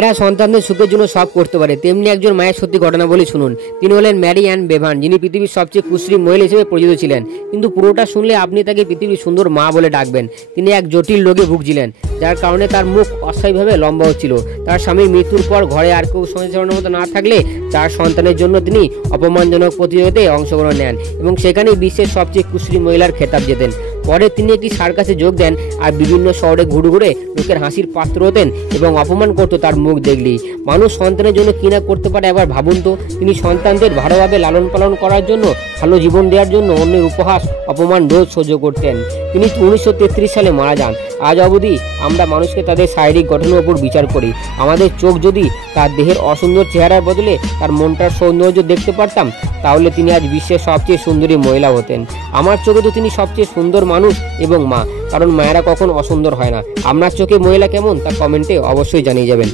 মায়েরা সন্তানদের সুখের জন্য সব করতে পারে, তেমনি একজন মায়ের সত্যি ঘটনা বলে শুনুন। তিনি হলেন ম্যারি অ্যান বেভান, যিনি পৃথিবীর সবচেয়ে কুশ্রী মহিলা হিসেবে পরিচিত ছিলেন। কিন্তু পুরোটা শুনলে আপনি তাকে পৃথিবীর সুন্দর মা বলে ডাকবেন। তিনি এক জটিল রোগে ভুগছিলেন, যার কারণে তার মুখ অস্থায়ীভাবে লম্বা হচ্ছিল। তার স্বামীর মৃত্যুর পর ঘরে আর কেউ সহ্য করার মতো না থাকলে চার সন্তানের জন্য তিনি অপমানজনক প্রতিযোগিতায় অংশগ্রহণ নেন এবং সেখানেই বিশ্বের সবচেয়ে কুশ্রী মহিলার খেতাব জেতেন। পরে তিনি একটি সার্কাসে যোগ দেন আর বিভিন্ন শহরে ঘুরে ঘুরে লোকের হাসির পাত্র হতেন এবং অপমান করতো তার মুখ দেখলেই। মানুষ সন্তানের জন্য কি না করতে পারে একবার ভাবুন তো। তিনি সন্তানদের ভালোভাবে লালন পালন করার জন্য, ভালো জীবন দেওয়ার জন্য অন্যের উপহাস অপমান রোজ সহ্য করতেন। তিনি 1933 সালে মারা যান। আজ অবধি আমরা মানুষকে তাদের শারীরিক গঠনের উপর বিচার করি। আমাদের চোখ যদি তার দেহের অসুন্দর চেহারার বদলে তার মনটার সৌন্দর্য দেখতে পারতাম, তাহলে তিনি আজ বিশ্বের সবচেয়ে সুন্দরী মহিলা হতেন। আমার চোখে তো তিনি সবচেয়ে সুন্দর মানুষ এবং মা, কারণ মায়েরা কখন অসুন্দর হয় না। আপনার চোখে মহিলা কেমন তা কমেন্টে অবশ্যই জানিয়ে যাবেন।